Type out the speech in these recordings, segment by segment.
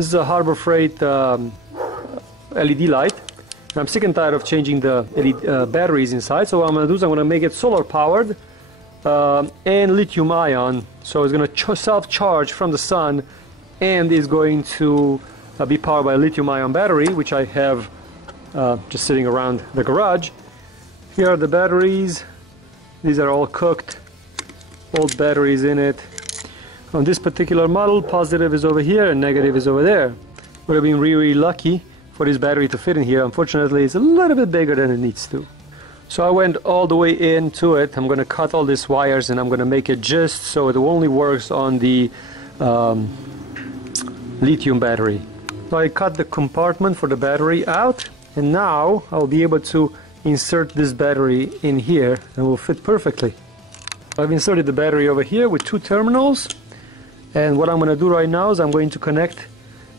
This is a Harbor Freight LED light. I'm sick and tired of changing the LED, batteries inside, so what I'm going to do is I'm going to make it solar powered and lithium ion, so it's going to self-charge from the sun and is going to be powered by a lithium ion battery, which I have just sitting around the garage. Here are the batteries. These are all cooked, old batteries in it. On this particular model, positive is over here and negative is over there. Would have been really lucky for this battery to fit in here. Unfortunately, it's a little bit bigger than it needs to. So I went all the way into it. I'm going to cut all these wires and I'm going to make it just so it only works on the lithium battery. So I cut the compartment for the battery out, and now I'll be able to insert this battery in here and it will fit perfectly. I've inserted the battery over here with 2 terminals, and what I'm going to do right now is I'm going to connect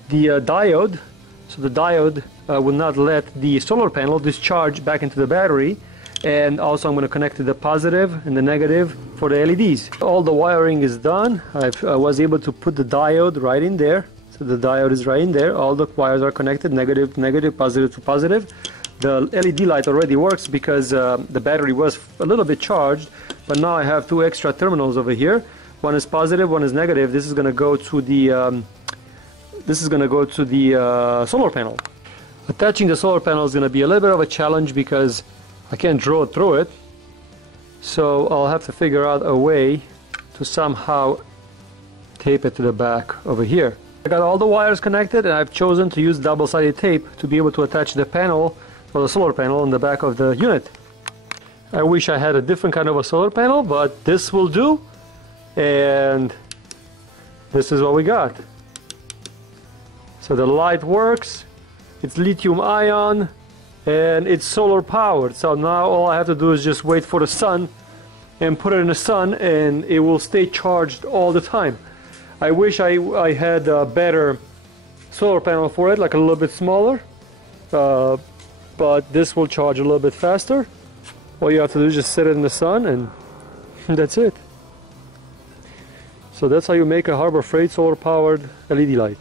the diode. So the diode will not let the solar panel discharge back into the battery, and also I'm going to connect to the positive and the negative for the LEDs. All the wiring is done. I was able to put the diode right in there. So the diode is right in there. All the wires are connected, negative, negative, positive to positive. The LED light already works because the battery was a little bit charged, but now I have 2 extra terminals over here. One is positive, one is negative. This is going to go to the solar panel. Attaching the solar panel is going to be a little bit of a challenge because I can't draw through it, so I'll have to figure out a way to somehow tape it to the back over here. I got all the wires connected, and I've chosen to use double-sided tape to be able to attach the panel, or the solar panel, on the back of the unit. I wish I had a different kind of a solar panel, but this will do, and this is what we got. So the light works, it's lithium ion, and it's solar powered. So now all I have to do is just wait for the sun and put it in the sun, and it will stay charged all the time. I wish I had a better solar panel for it, like a little bit smaller, but this will charge a little bit faster. All you have to do is just set it in the sun, and that's it. So that's how you make a Harbor Freight solar powered LED light.